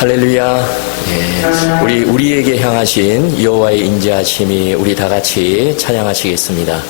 할렐루야. 우리에게 향하신 여호와의 인자하심이 우리 다 같이 찬양하시겠습니다.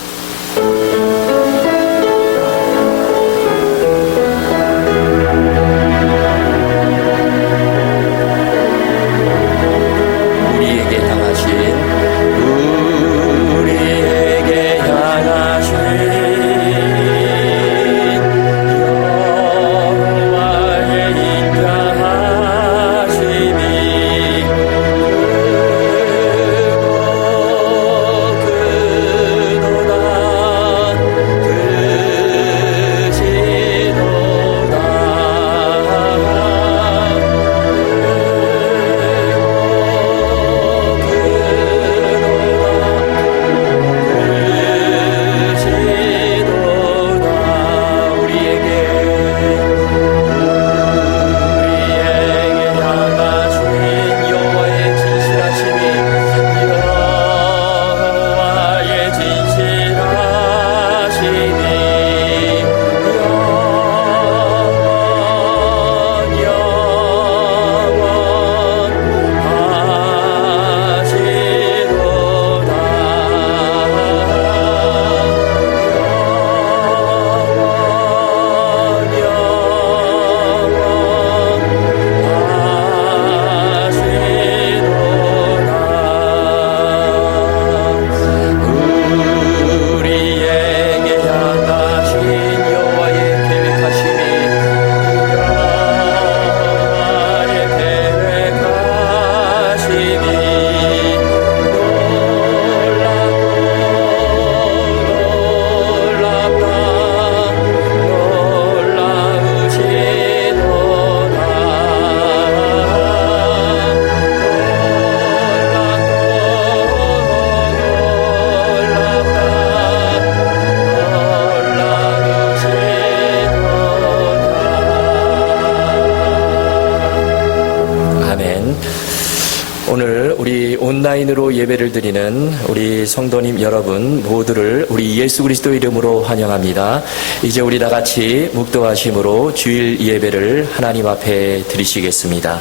오늘 우리 온라인으로 예배를 드리는 우리 성도님 여러분 모두를 우리 예수 그리스도 이름으로 환영합니다. 이제 우리 다 같이 묵도하심으로 주일 예배를 하나님 앞에 드리시겠습니다.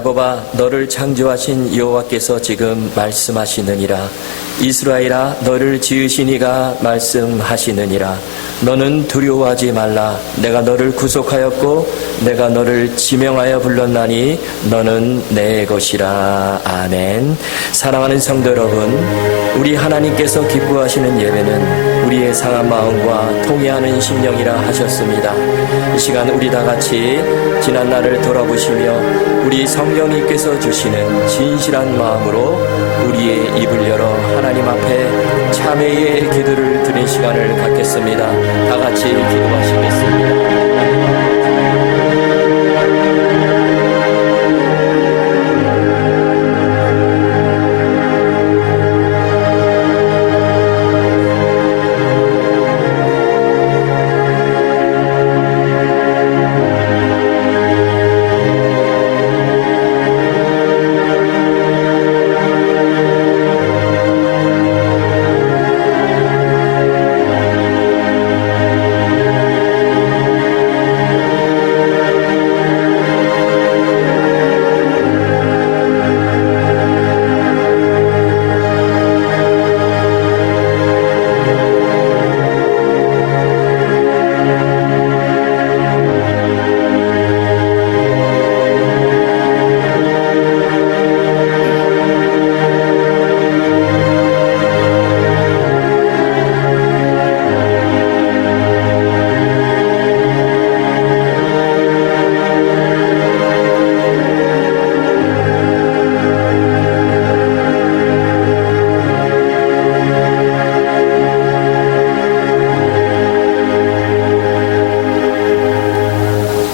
야곱아, 너를 창조하신 여호와께서 지금 말씀하시느니라. 이스라엘아, 너를 지으신 이가 말씀하시느니라. 너는 두려워하지 말라. 내가 너를 구속하였고 내가 너를 지명하여 불렀나니 너는 내 것이라. 아멘. 사랑하는 성도 여러분, 우리 하나님께서 기뻐하시는 예배는 우리의 상한 마음과 통회하는 심령이라 하셨습니다. 이 시간 우리 다 같이 지난 날을 돌아보시며 우리 성령님께서 주시는 진실한 마음으로 우리의 입을 열어 하나님 앞에 참회의 기도를 드린 시간을 갖겠습니다. 다 같이 기도하시겠습니다.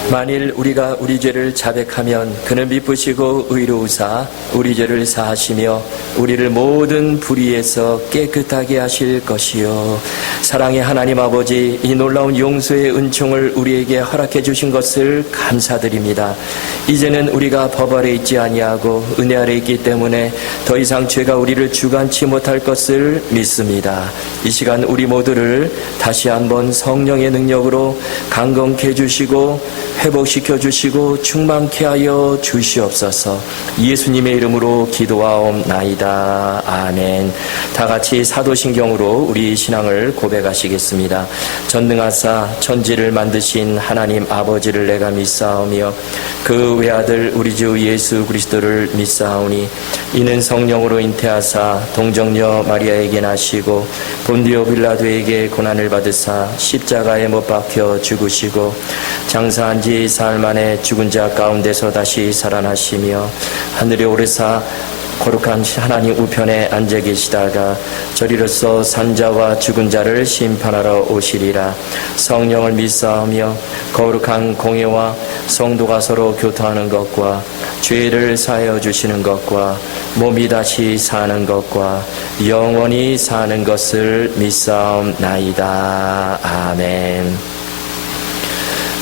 만일 우리가 우리 죄를 자백하면 그는 미쁘시고 의로우사 우리 죄를 사하시며 우리를 모든 불의에서 깨끗하게 하실 것이요. 사랑의 하나님 아버지, 이 놀라운 용서의 은총을 우리에게 허락해 주신 것을 감사드립니다. 이제는 우리가 법 아래 있지 아니하고 은혜 아래 있기 때문에 더 이상 죄가 우리를 주관치 못할 것을 믿습니다. 이 시간 우리 모두를 다시 한번 성령의 능력으로 강건케 해주시고 회복시켜 주시고 충만케 하여 주시옵소서. 예수님의 이름으로 기도하옵나이다. 아멘. 다 같이 사도신경으로 우리 신앙을 고백하시겠습니다. 전능하사 천지를 만드신 하나님 아버지를 내가 믿사오며 그 외아들 우리 주 예수 그리스도를 믿사오니 이는 성령으로 잉태하사 동정녀 마리아에게 나시고 본디오 빌라도에게 고난을 받으사 십자가에 못 박혀 죽으시고 장사한 지 사흘 만에 죽은 자 가운데서 다시 살아나시며 하늘에 오르사 거룩한 하나님 우편에 앉아 계시다가 저리로서 산자와 죽은 자를 심판하러 오시리라. 성령을 믿사오며 거룩한 공예와 성도가 서로 교통하는 것과 죄를 사하여 주시는 것과 몸이 다시 사는 것과 영원히 사는 것을 믿사옵나이다. 아멘.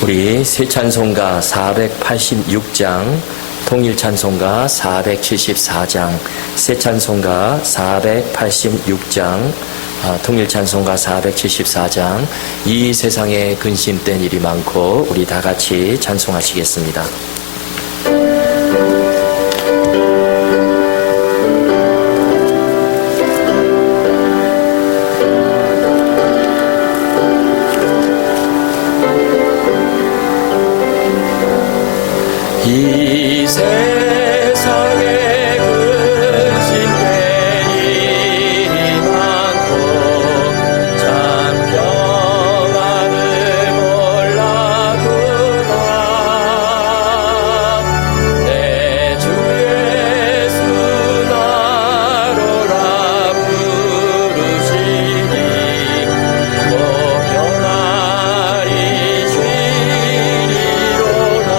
우리 새 찬송가 486장, 통일 찬송가 474장, 새 찬송가 486장, 통일 찬송가 474장, 이 세상에 근심된 일이 많고 우리 다 같이 찬송하시겠습니다. 이 세상에 근심된 일이 많고 참 평안을 몰라구나. 내 주 예수 나로라 부르시니 또 평안히 쉬리로다.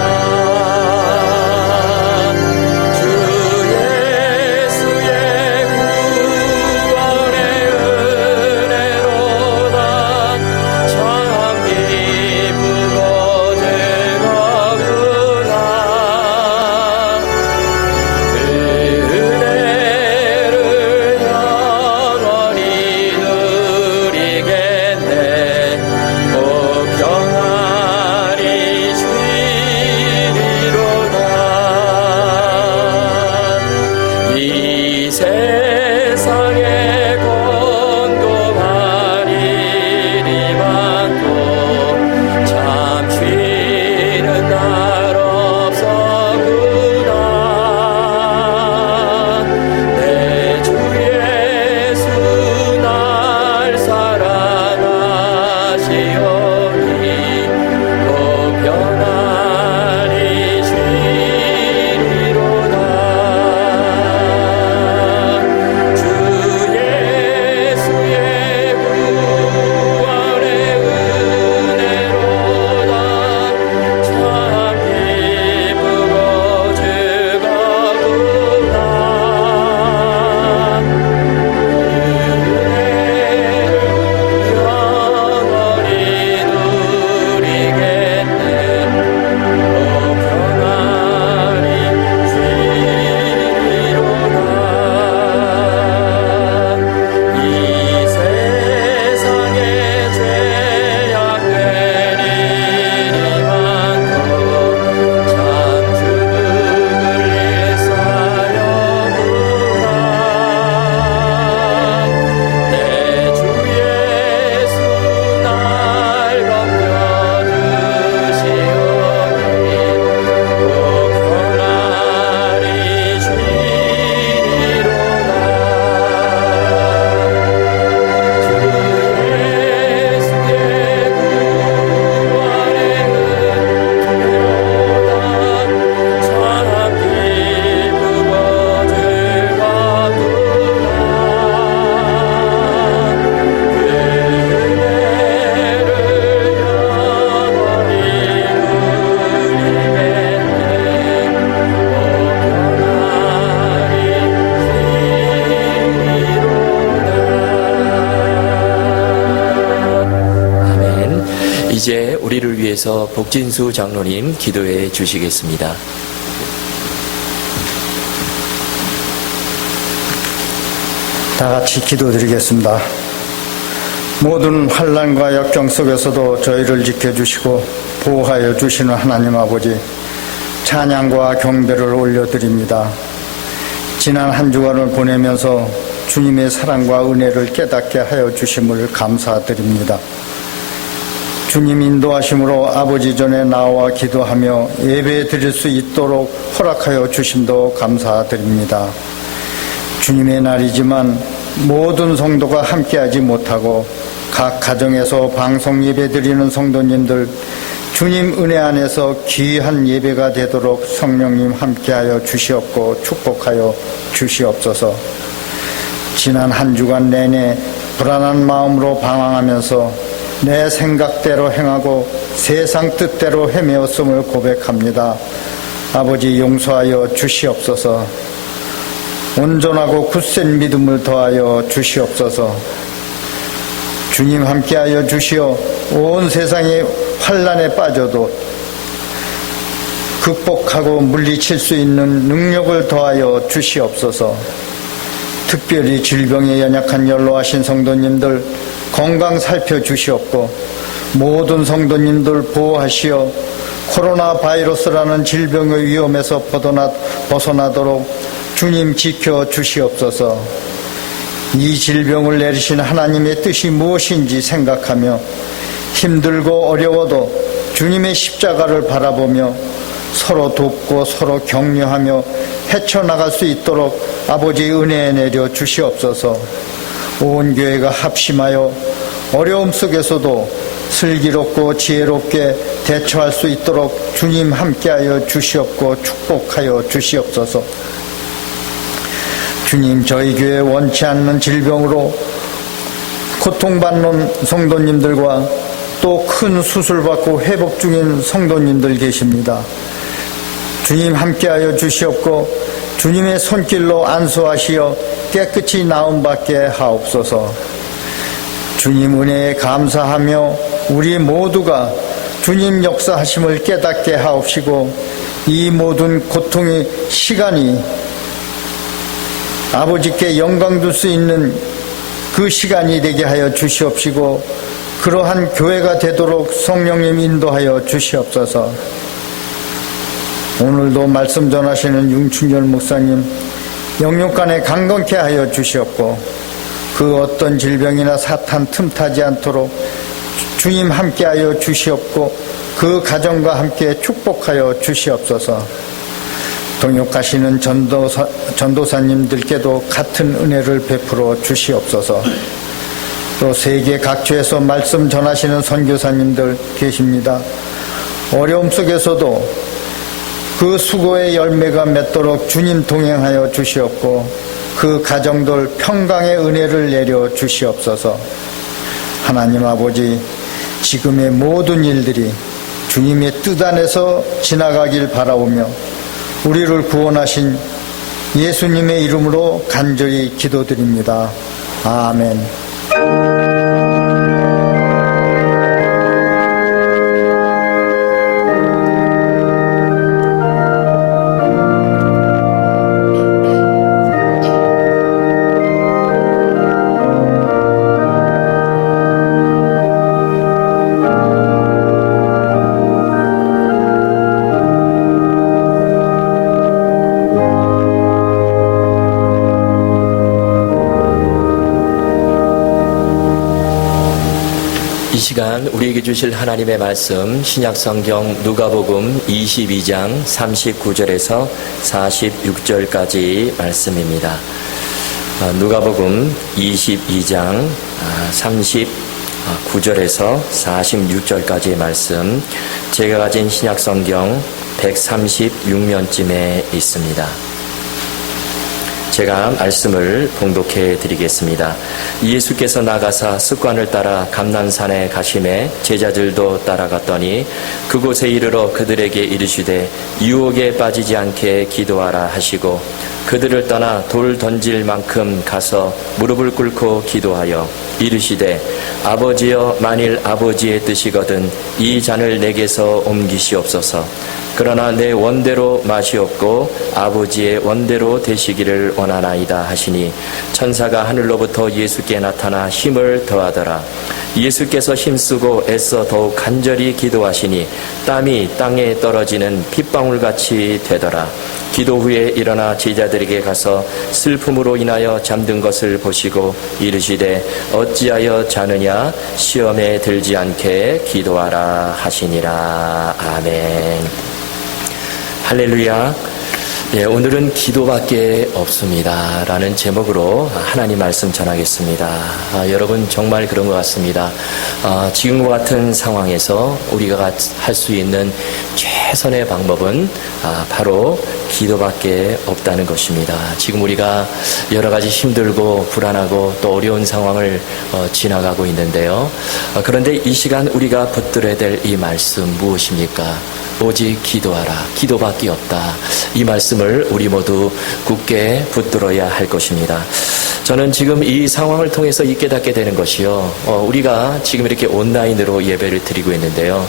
위해서 복진수 장로님 기도해 주시겠습니다. 다 같이 기도드리겠습니다. 모든 환난과 역경 속에서도 저희를 지켜주시고 보호하여 주시는 하나님 아버지, 찬양과 경배를 올려드립니다. 지난 한 주간을 보내면서 주님의 사랑과 은혜를 깨닫게 하여 주심을 감사드립니다. 주님 인도하심으로 아버지 전에 나와 기도하며 예배 드릴 수 있도록 허락하여 주심도 감사드립니다. 주님의 날이지만 모든 성도가 함께하지 못하고 각 가정에서 방송 예배 드리는 성도님들 주님 은혜 안에서 귀한 예배가 되도록 성령님 함께하여 주시옵고 축복하여 주시옵소서. 지난 한 주간 내내 불안한 마음으로 방황하면서 내 생각대로 행하고 세상 뜻대로 헤매었음을 고백합니다. 아버지 용서하여 주시옵소서. 온전하고 굳센 믿음을 더하여 주시옵소서. 주님 함께하여 주시어 온 세상이 환난에 빠져도 극복하고 물리칠 수 있는 능력을 더하여 주시옵소서. 특별히 질병에 연약한 연로하신 성도님들 건강 살펴주시옵고 모든 성도님들 보호하시어 코로나 바이러스라는 질병의 위험에서 벗어나도록 주님 지켜주시옵소서. 이 질병을 내리신 하나님의 뜻이 무엇인지 생각하며 힘들고 어려워도 주님의 십자가를 바라보며 서로 돕고 서로 격려하며 헤쳐나갈 수 있도록 아버지의 은혜 내려 주시옵소서. 온 교회가 합심하여 어려움 속에서도 슬기롭고 지혜롭게 대처할 수 있도록 주님 함께하여 주시옵고 축복하여 주시옵소서. 주님, 저희 교회 원치 않는 질병으로 고통받는 성도님들과 또 큰 수술받고 회복 중인 성도님들 계십니다. 주님 함께하여 주시옵고 주님의 손길로 안수하시어 깨끗이 나음받게 하옵소서. 주님 은혜에 감사하며 우리 모두가 주님 역사하심을 깨닫게 하옵시고 이 모든 고통의 시간이 아버지께 영광 줄 수 있는 그 시간이 되게 하여 주시옵시고 그러한 교회가 되도록 성령님 인도하여 주시옵소서. 오늘도 말씀 전하시는 윤충열 목사님 영육간에 강건케 하여 주시옵고 그 어떤 질병이나 사탄 틈타지 않도록 주님 함께하여 주시옵고 그 가정과 함께 축복하여 주시옵소서. 동역하시는 전도사님들께도 같은 은혜를 베풀어 주시옵소서. 또 세계 각처에서 말씀 전하시는 선교사님들 계십니다. 어려움 속에서도 그 수고의 열매가 맺도록 주님 동행하여 주시옵고 그 가정들 평강의 은혜를 내려 주시옵소서. 하나님 아버지, 지금의 모든 일들이 주님의 뜻 안에서 지나가길 바라오며 우리를 구원하신 예수님의 이름으로 간절히 기도드립니다. 아멘. 이 시간 우리에게 주실 하나님의 말씀 신약성경 누가복음 22장 39절에서 46절까지 말씀입니다. 누가복음 22장 39절에서 46절까지의 말씀, 제가 가진 신약성경 136면쯤에 있습니다. 제가 말씀을 봉독해 드리겠습니다. 예수께서 나가사 습관을 따라 감난산에 가심에 제자들도 따라갔더니 그곳에 이르러 그들에게 이르시되 유혹에 빠지지 않게 기도하라 하시고 그들을 떠나 돌 던질 만큼 가서 무릎을 꿇고 기도하여 이르시되 아버지여 만일 아버지의 뜻이거든 이 잔을 내게서 옮기시옵소서. 그러나 내 원대로 마시옵고 아버지의 원대로 되시기를 원하나이다 하시니 천사가 하늘로부터 예수께 나타나 힘을 더하더라. 예수께서 힘쓰고 애써 더욱 간절히 기도하시니 땀이 땅에 떨어지는 핏방울같이 되더라. 기도 후에 일어나 제자들에게 가서 슬픔으로 인하여 잠든 것을 보시고 이르시되 어찌하여 자느냐 시험에 들지 않게 기도하라 하시니라. 아멘. 할렐루야. 예, 오늘은 기도밖에 없습니다 라는 제목으로 하나님 말씀 전하겠습니다. 여러분 정말 그런 것 같습니다. 지금과 같은 상황에서 우리가 할 수 있는 최선의 방법은 바로 기도밖에 없다는 것입니다. 지금 우리가 여러 가지 힘들고 불안하고 또 어려운 상황을 지나가고 있는데요. 그런데 이 시간 우리가 붙들어야 될 이 말씀 무엇입니까? 오직 기도하라. 기도밖에 없다. 이 말씀을 우리 모두 굳게 붙들어야 할 것입니다. 저는 지금 이 상황을 통해서 깨닫게 되는 것이요. 우리가 지금 이렇게 온라인으로 예배를 드리고 있는데요.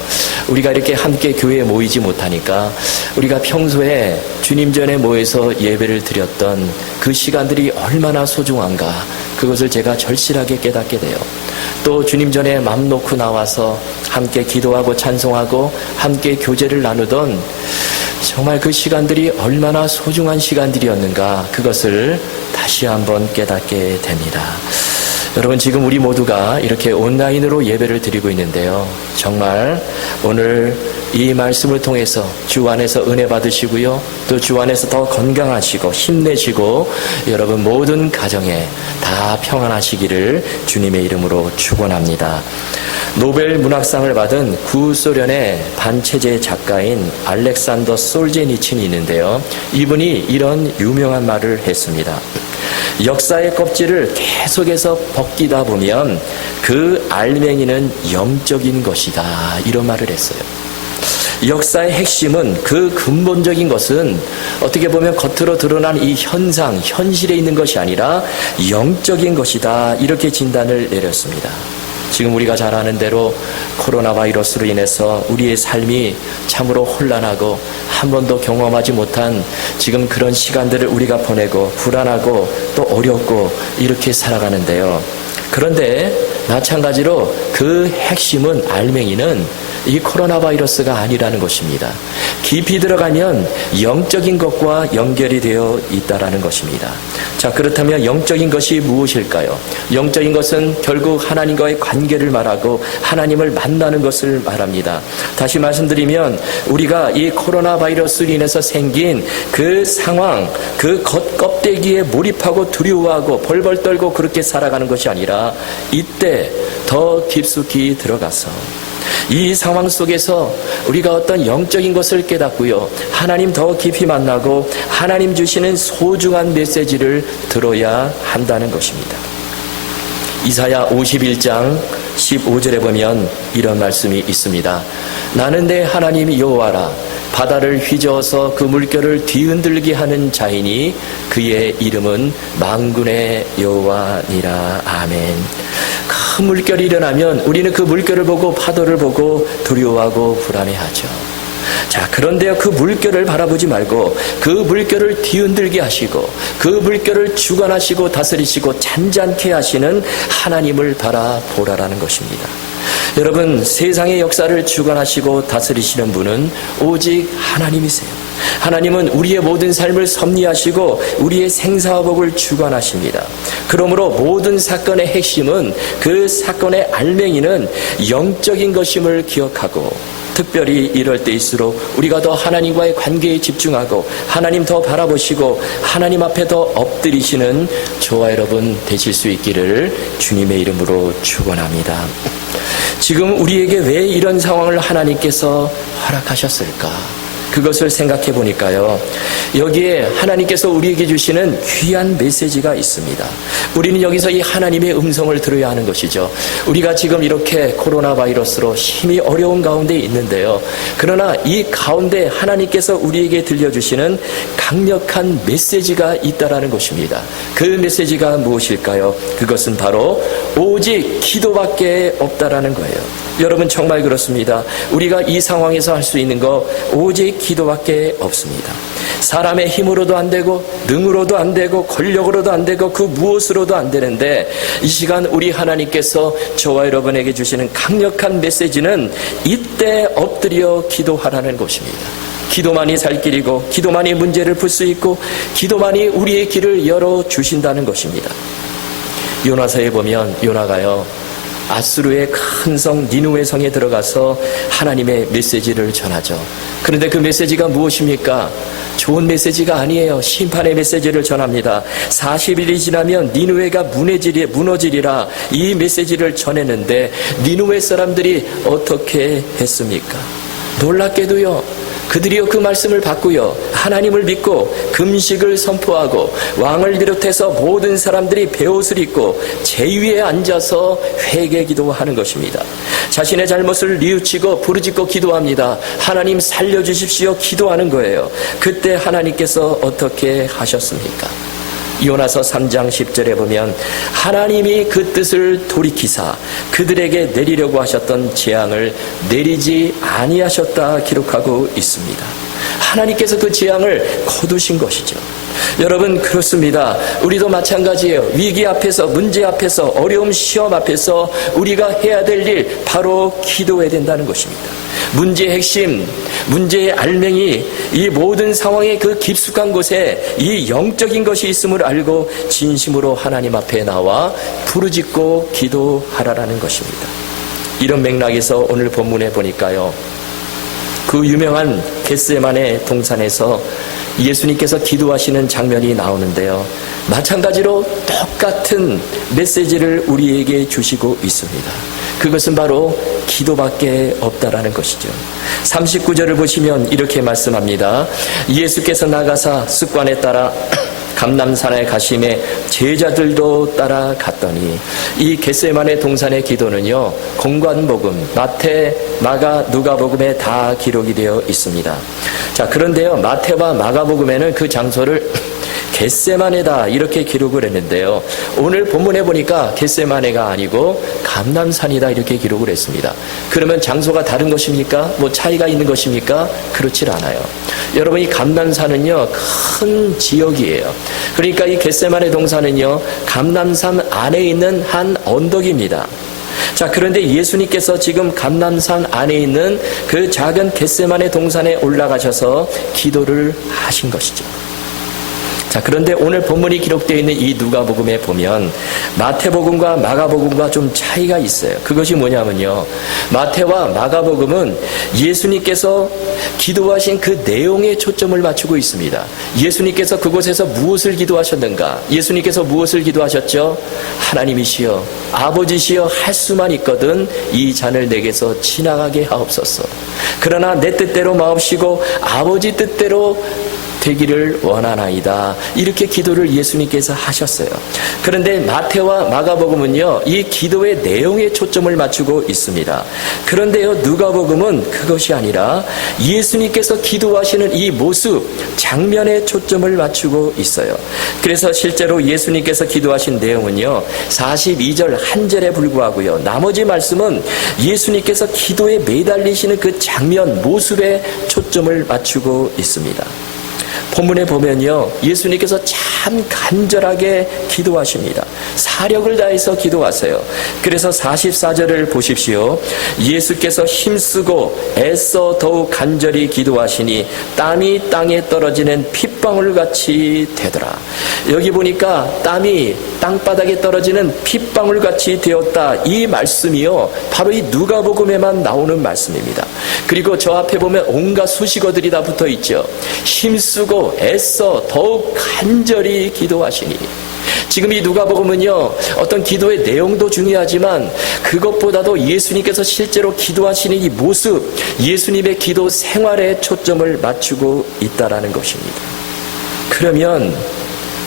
우리가 이렇게 함께 교회에 모이지 못하니까 우리가 평소에 주님 전에 모여서 예배를 드렸던 그 시간들이 얼마나 소중한가. 그것을 제가 절실하게 깨닫게 돼요. 또 주님 전에 맘 놓고 나와서 함께 기도하고 찬송하고 함께 교제를 나누던 정말 그 시간들이 얼마나 소중한 시간들이었는가 그것을 다시 한번 깨닫게 됩니다. 여러분 지금 우리 모두가 이렇게 온라인으로 예배를 드리고 있는데요. 정말 오늘 이 말씀을 통해서 주 안에서 은혜 받으시고요. 또 주 안에서 더 건강하시고 힘내시고 여러분 모든 가정에 다 평안하시기를 주님의 이름으로 축원합니다. 노벨 문학상을 받은 구소련의 반체제 작가인 알렉산더 솔제니친이 있는데요. 이분이 이런 유명한 말을 했습니다. 역사의 껍질을 계속해서 벗기다 보면 그 알맹이는 영적인 것이다. 이런 말을 했어요. 역사의 핵심은 그 근본적인 것은 어떻게 보면 겉으로 드러난 이 현상, 현실에 있는 것이 아니라 영적인 것이다. 이렇게 진단을 내렸습니다. 지금 우리가 잘 아는 대로 코로나 바이러스로 인해서 우리의 삶이 참으로 혼란하고 한 번도 경험하지 못한 지금 그런 시간들을 우리가 보내고 불안하고 또 어렵고 이렇게 살아가는데요. 그런데 마찬가지로 그 핵심은 알맹이는 이 코로나 바이러스가 아니라는 것입니다. 깊이 들어가면 영적인 것과 연결이 되어 있다라는 것입니다. 자, 그렇다면 영적인 것이 무엇일까요? 영적인 것은 결국 하나님과의 관계를 말하고 하나님을 만나는 것을 말합니다. 다시 말씀드리면 우리가 이 코로나 바이러스로 인해서 생긴 그 상황, 그 겉껍데기에 몰입하고 두려워하고 벌벌 떨고 그렇게 살아가는 것이 아니라 이때 더 깊숙이 들어가서 이 상황 속에서 우리가 어떤 영적인 것을 깨닫고요. 하나님 더 깊이 만나고 하나님 주시는 소중한 메시지를 들어야 한다는 것입니다. 이사야 51장 15절에 보면 이런 말씀이 있습니다. 나는 내 하나님 여호와라. 바다를 휘저어서 그 물결을 뒤흔들게 하는 자이니 그의 이름은 만군의 여호와니라. 아멘. 큰 물결이 일어나면 우리는 그 물결을 보고 파도를 보고 두려워하고 불안해하죠. 자, 그런데요, 그 물결을 바라보지 말고 그 물결을 뒤흔들게 하시고 그 물결을 주관하시고 다스리시고 잔잔케 하시는 하나님을 바라보라라는 것입니다. 여러분, 세상의 역사를 주관하시고 다스리시는 분은 오직 하나님이세요. 하나님은 우리의 모든 삶을 섭리하시고 우리의 생사화복을 주관하십니다. 그러므로 모든 사건의 핵심은 그 사건의 알맹이는 영적인 것임을 기억하고 특별히 이럴 때일수록 우리가 더 하나님과의 관계에 집중하고 하나님 더 바라보시고 하나님 앞에 더 엎드리시는 저와 여러분 되실 수 있기를 주님의 이름으로 축원합니다. 지금 우리에게 왜 이런 상황을 하나님께서 허락하셨을까? 그것을 생각해 보니까요, 여기에 하나님께서 우리에게 주시는 귀한 메시지가 있습니다. 우리는 여기서 이 하나님의 음성을 들어야 하는 것이죠. 우리가 지금 이렇게 코로나 바이러스로 힘이 어려운 가운데 있는데요, 그러나 이 가운데 하나님께서 우리에게 들려주시는 강력한 메시지가 있다라는 것입니다. 그 메시지가 무엇일까요? 그것은 바로 오직 기도밖에 없다라는 거예요. 여러분, 정말 그렇습니다. 우리가 이 상황에서 할 수 있는 거 오직 기도밖에 없습니다. 사람의 힘으로도 안 되고, 능으로도 안 되고, 권력으로도 안 되고, 그 무엇으로도 안 되는데, 이 시간 우리 하나님께서 저와 여러분에게 주시는 강력한 메시지는 이때 엎드려 기도하라는 것입니다. 기도만이 살 길이고, 기도만이 문제를 풀 수 있고, 기도만이 우리의 길을 열어주신다는 것입니다. 요나서에 보면 요나가요, 아수르의 큰 성 니느웨 성에 들어가서 하나님의 메시지를 전하죠. 그런데 그 메시지가 무엇입니까? 좋은 메시지가 아니에요. 심판의 메시지를 전합니다. 40일이 지나면 니느웨가 무너지리라, 이 메시지를 전했는데 니느웨 사람들이 어떻게 했습니까? 놀랍게도요, 그들이요 그 말씀을 받고요, 하나님을 믿고 금식을 선포하고 왕을 비롯해서 모든 사람들이 베옷을 입고 제위에 앉아서 회개 기도하는 것입니다. 자신의 잘못을 뉘우치고 부르짖고 기도합니다. 하나님 살려주십시오 기도하는 거예요. 그때 하나님께서 어떻게 하셨습니까? 요나서 3장 10절에 보면 하나님이 그 뜻을 돌이키사 그들에게 내리려고 하셨던 재앙을 내리지 아니하셨다 기록하고 있습니다. 하나님께서 그 재앙을 거두신 것이죠. 여러분, 그렇습니다. 우리도 마찬가지예요. 위기 앞에서, 문제 앞에서, 어려움 시험 앞에서 우리가 해야 될 일 바로 기도해야 된다는 것입니다. 문제의 핵심, 문제의 알맹이, 이 모든 상황의 그 깊숙한 곳에 이 영적인 것이 있음을 알고 진심으로 하나님 앞에 나와 부르짖고 기도하라라는 것입니다. 이런 맥락에서 오늘 본문에 보니까요, 그 유명한 겟세마네 동산에서 예수님께서 기도하시는 장면이 나오는데요, 마찬가지로 똑같은 메시지를 우리에게 주시고 있습니다. 그것은 바로 기도밖에 없다라는 것이죠. 39절을 보시면 이렇게 말씀합니다. 예수께서 나가사 습관에 따라 감람산에 가심에 제자들도 따라갔더니, 이 겟세마네 동산의 기도는요, 공관복음, 마태, 마가, 누가복음에 다 기록이 되어 있습니다. 자, 그런데요, 마태와 마가복음에는 그 장소를 겟세마네다 이렇게 기록을 했는데요, 오늘 본문에 보니까 겟세마네가 아니고 감람산이다 이렇게 기록을 했습니다. 그러면 장소가 다른 것입니까? 뭐 차이가 있는 것입니까? 그렇질 않아요. 여러분, 이 감람산은요 큰 지역이에요. 그러니까 이 겟세마네 동산은요 감람산 안에 있는 한 언덕입니다. 자, 그런데 예수님께서 지금 감람산 안에 있는 그 작은 겟세마네 동산에 올라가셔서 기도를 하신 것이죠. 자, 그런데 오늘 본문이 기록되어 있는 이 누가복음에 보면 마태복음과 마가복음과 좀 차이가 있어요. 그것이 뭐냐면요, 마태와 마가복음은 예수님께서 기도하신 그 내용에 초점을 맞추고 있습니다. 예수님께서 그곳에서 무엇을 기도하셨는가? 예수님께서 무엇을 기도하셨죠? 하나님이시여, 아버지시여, 할 수만 있거든 이 잔을 내게서 지나가게 하옵소서. 그러나 내 뜻대로 마옵시고 아버지 뜻대로 되기를 원하나이다. 이렇게 기도를 예수님께서 하셨어요. 그런데 마태와 마가복음은요, 이 기도의 내용에 초점을 맞추고 있습니다. 그런데요, 누가복음은 그것이 아니라 예수님께서 기도하시는 이 모습, 장면에 초점을 맞추고 있어요. 그래서 실제로 예수님께서 기도하신 내용은요, 42절 한 절에 불구하고요, 나머지 말씀은 예수님께서 기도에 매달리시는 그 장면, 모습에 초점을 맞추고 있습니다. 본문에 보면요, 예수님께서 참 간절하게 기도하십니다. 사력을 다해서 기도하세요. 그래서 44절을 보십시오. 예수께서 힘쓰고 애써 더욱 간절히 기도하시니 땀이 땅에 떨어지는 핏방울같이 되더라. 여기 보니까 땀이 땅바닥에 떨어지는 핏방울같이 되었다. 이 말씀이요, 바로 이 누가복음에만 나오는 말씀입니다. 그리고 저 앞에 보면 온갖 수식어들이 다 붙어 있죠. 힘쓰고 애써 더욱 간절히 기도하시니. 지금 이 누가복음은요, 어떤 기도의 내용도 중요하지만 그것보다도 예수님께서 실제로 기도하시는 이 모습, 예수님의 기도 생활에 초점을 맞추고 있다라는 것입니다. 그러면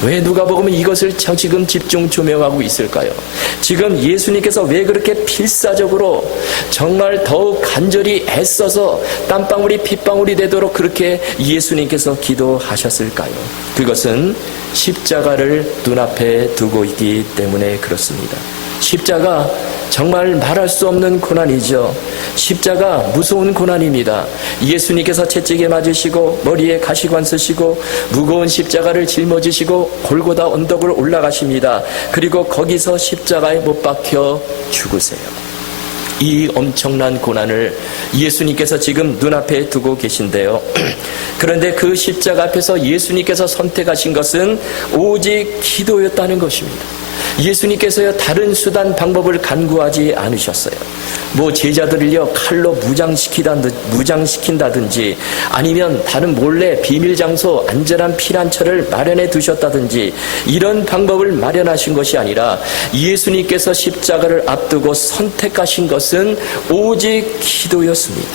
왜 누가복음은 이것을 지금 집중 조명하고 있을까요? 지금 예수님께서 왜 그렇게 필사적으로 정말 더욱 간절히 애써서 땀방울이 핏방울이 되도록 그렇게 예수님께서 기도하셨을까요? 그것은 십자가를 눈앞에 두고 있기 때문에 그렇습니다. 십자가 정말 말할 수 없는 고난이죠. 십자가 무서운 고난입니다. 예수님께서 채찍에 맞으시고 머리에 가시관 쓰시고 무거운 십자가를 짊어지시고 골고다 언덕을 올라가십니다. 그리고 거기서 십자가에 못 박혀 죽으세요. 이 엄청난 고난을 예수님께서 지금 눈앞에 두고 계신데요. 그런데 그 십자가 앞에서 예수님께서 선택하신 것은 오직 기도였다는 것입니다. 예수님께서요, 다른 수단 방법을 간구하지 않으셨어요. 뭐 제자들을요 칼로 무장시킨다든지 아니면 다른 몰래 비밀 장소 안전한 피난처를 마련해 두셨다든지 이런 방법을 마련하신 것이 아니라 예수님께서 십자가를 앞두고 선택하신 것은 오직 기도였습니다.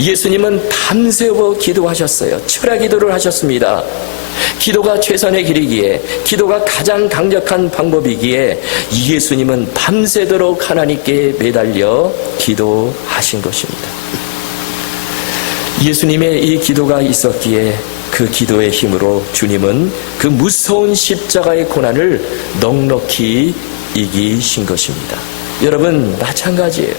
예수님은 밤새워 기도하셨어요. 철야 기도를 하셨습니다. 기도가 최선의 길이기에, 기도가 가장 강력한 방법이기에 예수님은 밤새도록 하나님께 매달려 기도하신 것입니다. 예수님의 이 기도가 있었기에 그 기도의 힘으로 주님은 그 무서운 십자가의 고난을 넉넉히 이기신 것입니다. 여러분, 마찬가지예요.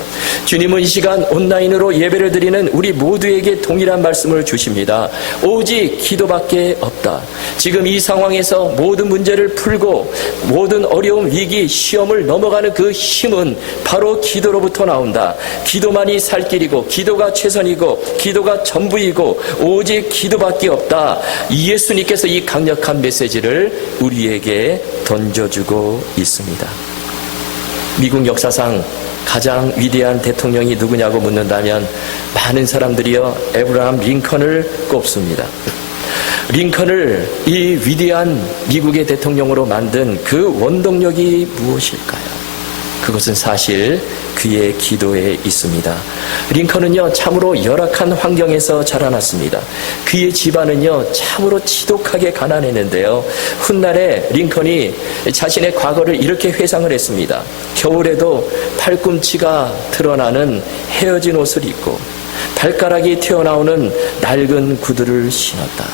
주님은 이 시간 온라인으로 예배를 드리는 우리 모두에게 동일한 말씀을 주십니다. 오직 기도밖에 없다. 지금 이 상황에서 모든 문제를 풀고 모든 어려움, 위기, 시험을 넘어가는 그 힘은 바로 기도로부터 나온다. 기도만이 살 길이고 기도가 최선이고 기도가 전부이고 오직 기도밖에 없다. 예수님께서 이 강력한 메시지를 우리에게 던져주고 있습니다. 미국 역사상 가장 위대한 대통령이 누구냐고 묻는다면 많은 사람들이요 에브라함 링컨을 꼽습니다. 링컨을 이 위대한 미국의 대통령으로 만든 그 원동력이 무엇일까요? 그것은 사실 그의 기도에 있습니다. 링컨은요 참으로 열악한 환경에서 자라났습니다. 그의 집안은요 참으로 지독하게 가난했는데요. 훗날에 링컨이 자신의 과거를 이렇게 회상을 했습니다. 겨울에도 팔꿈치가 드러나는 헤어진 옷을 입고 발가락이 튀어나오는 낡은 구두를 신었다.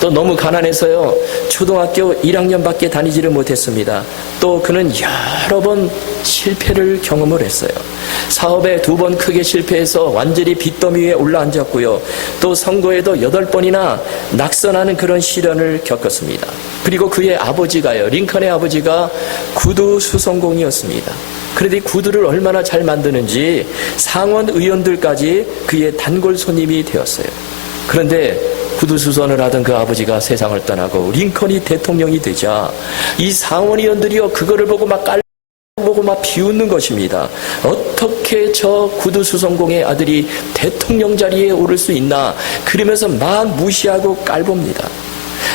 또 너무 가난해서요 초등학교 1학년밖에 다니지를 못했습니다. 또 그는 여러 번 실패를 경험을 했어요. 사업에 2번 크게 실패해서 완전히 빚더미 위에 올라앉았고요. 또 선거에도 8번이나 낙선하는 그런 시련을 겪었습니다. 그리고 그의 아버지가요, 링컨의 아버지가 구두 수성공이었습니다. 그런데 이 구두를 얼마나 잘 만드는지 상원 의원들까지 그의 단골 손님이 되었어요. 그런데 구두수선을 하던 그 아버지가 세상을 떠나고 링컨이 대통령이 되자 이 상원의원들이요 그거를 보고 막 깔보고 막 비웃는 것입니다. 어떻게 저 구두수선공의 아들이 대통령 자리에 오를 수 있나, 그러면서 막 무시하고 깔봅니다.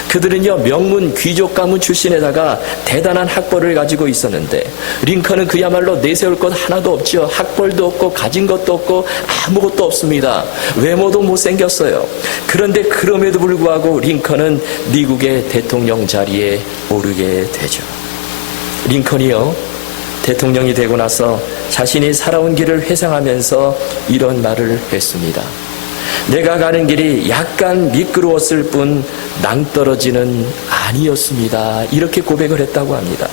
그들은요 명문 귀족 가문 출신에다가 대단한 학벌을 가지고 있었는데 링컨은 그야말로 내세울 것 하나도 없죠. 학벌도 없고 가진 것도 없고 아무것도 없습니다. 외모도 못생겼어요. 그런데 그럼에도 불구하고 링컨은 미국의 대통령 자리에 오르게 되죠. 링컨이요 대통령이 되고 나서 자신이 살아온 길을 회상하면서 이런 말을 했습니다. 내가 가는 길이 약간 미끄러웠을 뿐 낭떠러지는 아니었습니다. 이렇게 고백을 했다고 합니다.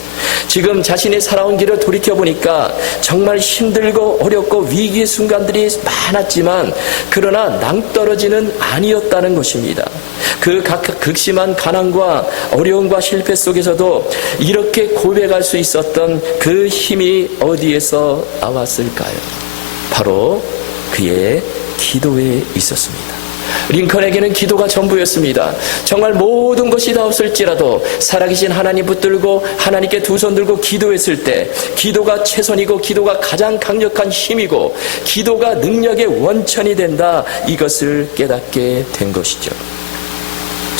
지금 자신이 살아온 길을 돌이켜보니까 정말 힘들고 어렵고 위기의 순간들이 많았지만 그러나 낭떠러지는 아니었다는 것입니다. 그 극심한 가난과 어려움과 실패 속에서도 이렇게 고백할 수 있었던 그 힘이 어디에서 나왔을까요? 바로 그의 기도에 있었습니다. 링컨에게는 기도가 전부였습니다. 정말 모든 것이 다 없을지라도 살아계신 하나님 붙들고 하나님께 두 손 들고 기도했을 때 기도가 최선이고 기도가 가장 강력한 힘이고 기도가 능력의 원천이 된다, 이것을 깨닫게 된 것이죠.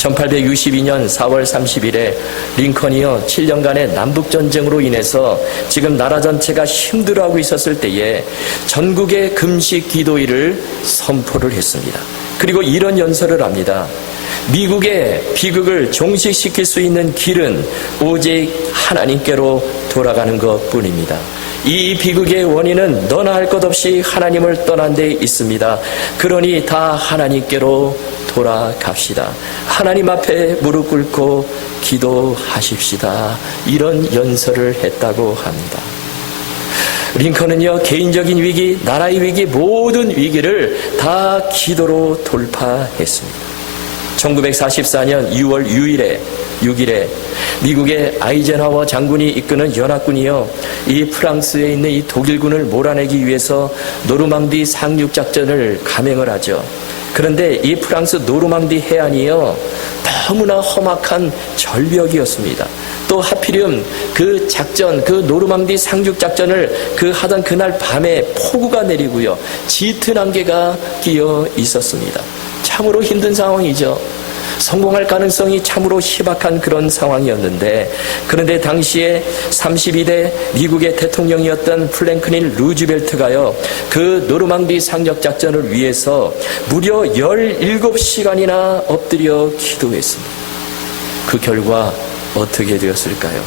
1862년 4월 30일에 링컨이요 7년간의 남북전쟁으로 인해서 지금 나라 전체가 힘들어하고 있었을 때에 전국의 금식 기도일을 선포를 했습니다. 그리고 이런 연설을 합니다. 미국의 비극을 종식시킬 수 있는 길은 오직 하나님께로 돌아가는 것뿐입니다. 이 비극의 원인은 너나 할 것 없이 하나님을 떠난 데 있습니다. 그러니 다 하나님께로 돌아갑시다. 하나님 앞에 무릎 꿇고 기도하십시다. 이런 연설을 했다고 합니다. 링컨은요, 개인적인 위기, 나라의 위기, 모든 위기를 다 기도로 돌파했습니다. 1944년 6월 6일에 미국의 아이젠하워 장군이 이끄는 연합군이요, 이 프랑스에 있는 이 독일군을 몰아내기 위해서 노르망디 상륙작전을 감행을 하죠. 그런데 이 프랑스 노르망디 해안이요, 너무나 험악한 절벽이었습니다. 또 하필이면 그 작전, 그 노르망디 상륙작전을 하던 그날 밤에 폭우가 내리고요, 짙은 안개가 끼어 있었습니다. 참으로 힘든 상황이죠. 성공할 가능성이 참으로 희박한 그런 상황이었는데, 그런데 당시에 32대 미국의 대통령이었던 프랭클린 루즈벨트가요, 그 노르망디 상륙작전을 위해서 무려 17시간이나 엎드려 기도했습니다. 그 결과 어떻게 되었을까요?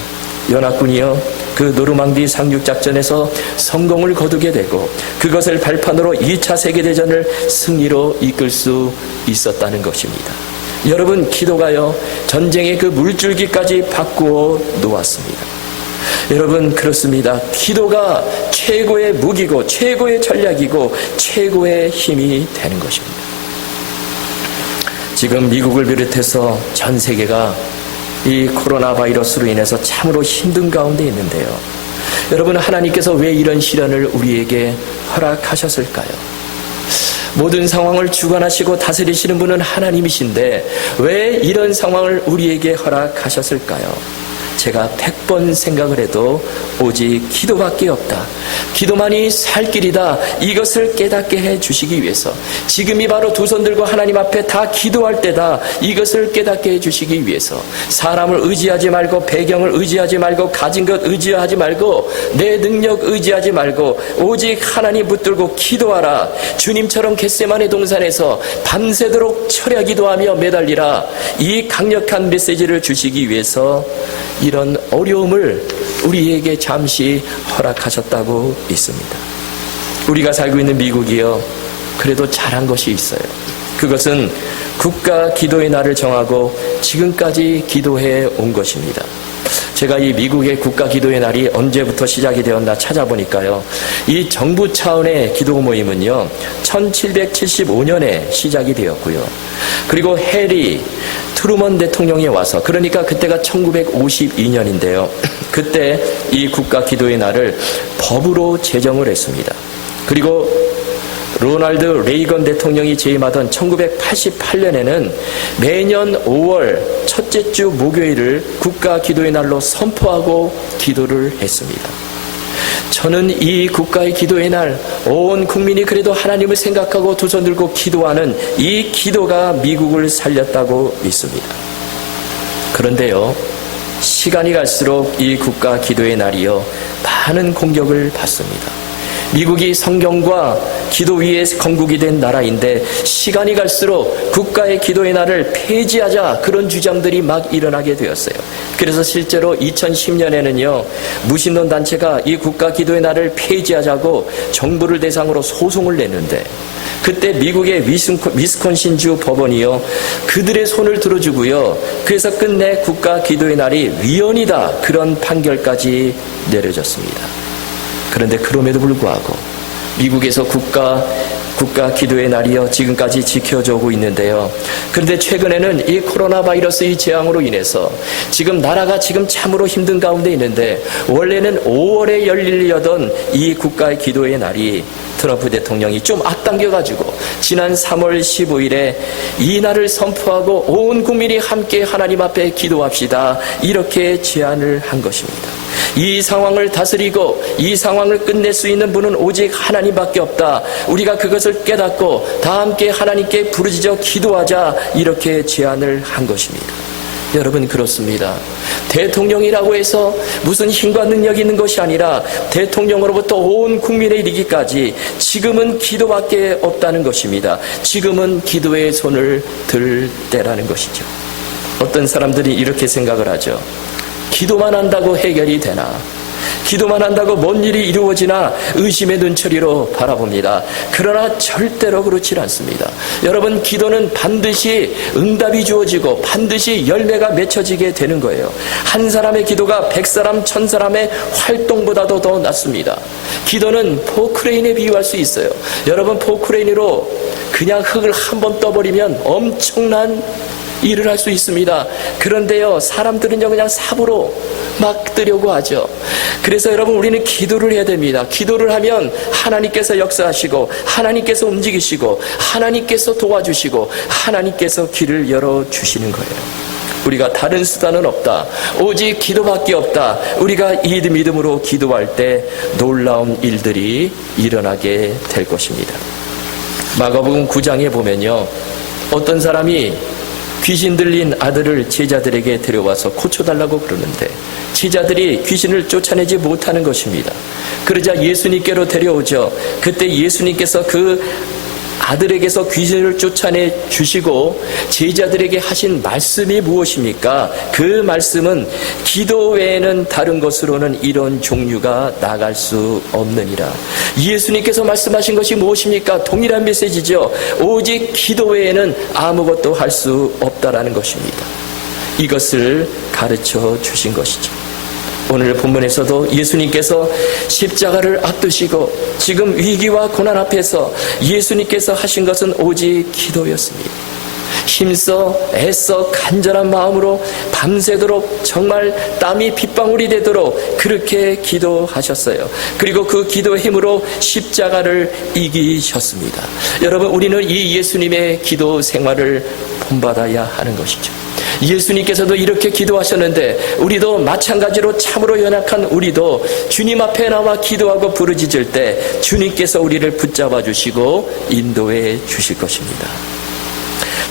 연합군이요, 그 노르망디 상륙작전에서 성공을 거두게 되고 그것을 발판으로 2차 세계대전을 승리로 이끌 수 있었다는 것입니다. 여러분, 기도가요, 전쟁의 그 물줄기까지 바꾸어 놓았습니다. 여러분, 그렇습니다. 기도가 최고의 무기고 최고의 전략이고 최고의 힘이 되는 것입니다. 지금 미국을 비롯해서 전 세계가 이 코로나 바이러스로 인해서 참으로 힘든 가운데 있는데요. 여러분, 하나님께서 왜 이런 시련을 우리에게 허락하셨을까요? 모든 상황을 주관하시고 다스리시는 분은 하나님이신데 왜 이런 상황을 우리에게 허락하셨을까요? 제가 100번 생각을 해도 오직 기도밖에 없다. 기도만이 살 길이다. 이것을 깨닫게 해주시기 위해서, 지금이 바로 두 손 들고 하나님 앞에 다 기도할 때다. 이것을 깨닫게 해주시기 위해서, 사람을 의지하지 말고, 배경을 의지하지 말고, 가진 것 의지하지 말고, 내 능력 의지하지 말고 오직 하나님 붙들고 기도하라. 주님처럼 겟세마네 동산에서 밤새도록 철야 기도하며 매달리라. 이 강력한 메시지를 주시기 위해서 이런 어려움을 우리에게 잠시 허락하셨다고 있습니다. 우리가 살고 있는 미국이요, 그래도 잘한 것이 있어요. 그것은 국가 기도의 날을 정하고 지금까지 기도해 온 것입니다. 제가 이 미국의 국가 기도의 날이 언제부터 시작이 되었나 찾아보니까요, 이 정부 차원의 기도 모임은요 1775년에 시작이 되었고요, 그리고 해리 트루먼 대통령이 와서, 그러니까 그때가 1952년인데요 그때 이 국가 기도의 날을 법으로 제정을 했습니다. 그리고 로널드 레이건 대통령이 재임하던 1988년에는 매년 5월 첫째 주 목요일을 국가 기도의 날로 선포하고 기도를 했습니다. 저는 이 국가의 기도의 날, 온 국민이 그래도 하나님을 생각하고 두 손 들고 기도하는 이 기도가 미국을 살렸다고 믿습니다. 그런데요, 시간이 갈수록 이 국가 기도의 날이요 많은 공격을 받습니다. 미국이 성경과 기도 위에 건국이 된 나라인데 시간이 갈수록 국가의 기도의 날을 폐지하자, 그런 주장들이 막 일어나게 되었어요. 그래서 실제로 2010년에는요 무신론 단체가 이 국가 기도의 날을 폐지하자고 정부를 대상으로 소송을 냈는데, 그때 미국의 위스콘신주 법원이요 그들의 손을 들어주고요, 그래서 끝내 국가 기도의 날이 위헌이다, 그런 판결까지 내려졌습니다. 그런데 그럼에도 불구하고 미국에서 국가 기도의 날이요 지금까지 지켜져 오고 있는데요. 그런데 최근에는 이 코로나 바이러스의 재앙으로 인해서 지금 나라가 지금 참으로 힘든 가운데 있는데, 원래는 5월에 열리려던 이 국가의 기도의 날이 트럼프 대통령이 좀 앞당겨가지고 지난 3월 15일에 이 날을 선포하고 온 국민이 함께 하나님 앞에 기도합시다, 이렇게 제안을 한 것입니다. 이 상황을 다스리고 이 상황을 끝낼 수 있는 분은 오직 하나님밖에 없다. 우리가 그것을 깨닫고 다 함께 하나님께 부르짖어 기도하자, 이렇게 제안을 한 것입니다. 여러분, 그렇습니다. 대통령이라고 해서 무슨 힘과 능력이 있는 것이 아니라 대통령으로부터 온 국민에 이르기까지 지금은 기도밖에 없다는 것입니다. 지금은 기도의 손을 들 때라는 것이죠. 어떤 사람들이 이렇게 생각을 하죠. 기도만 한다고 해결이 되나? 기도만 한다고 뭔 일이 이루어지나 의심의 눈초리로 바라봅니다. 그러나 절대로 그렇지 않습니다. 여러분, 기도는 반드시 응답이 주어지고 반드시 열매가 맺혀지게 되는 거예요. 한 사람의 기도가 100사람, 1000사람의 활동보다도 더 낫습니다. 기도는 포크레인에 비유할 수 있어요. 여러분, 포크레인으로 그냥 흙을 한번 떠버리면 엄청난 일을 할 수 있습니다. 그런데요, 사람들은요 그냥 삽으로 막 뜨려고 하죠. 그래서 여러분, 우리는 기도를 해야 됩니다. 기도를 하면 하나님께서 역사하시고 하나님께서 움직이시고 하나님께서 도와주시고 하나님께서 길을 열어주시는 거예요. 우리가 다른 수단은 없다, 오직 기도밖에 없다. 우리가 이 믿음으로 기도할 때 놀라운 일들이 일어나게 될 것입니다. 마가복음 9장에 보면요, 어떤 사람이 귀신 들린 아들을 제자들에게 데려와서 고쳐달라고 그러는데 제자들이 귀신을 쫓아내지 못하는 것입니다. 그러자 예수님께로 데려오죠. 그때 예수님께서 그 아들에게서 귀신을 쫓아내 주시고 제자들에게 하신 말씀이 무엇입니까? 그 말씀은 기도 외에는 다른 것으로는 이런 종류가 나갈 수 없느니라. 예수님께서 말씀하신 것이 무엇입니까? 동일한 메시지죠. 오직 기도 외에는 아무것도 할 수 없다라는 것입니다. 이것을 가르쳐 주신 것이죠. 오늘 본문에서도 예수님께서 십자가를 앞두시고 지금 위기와 고난 앞에서 예수님께서 하신 것은 오직 기도였습니다. 힘써 애써 간절한 마음으로 밤새도록 정말 땀이 빗방울이 되도록 그렇게 기도하셨어요. 그리고 그 기도의 힘으로 십자가를 이기셨습니다. 여러분, 우리는 이 예수님의 기도 생활을 본받아야 하는 것이죠. 예수님께서도 이렇게 기도하셨는데 우리도 마찬가지로 참으로 연약한 우리도 주님 앞에 나와 기도하고 부르짖을 때 주님께서 우리를 붙잡아 주시고 인도해 주실 것입니다.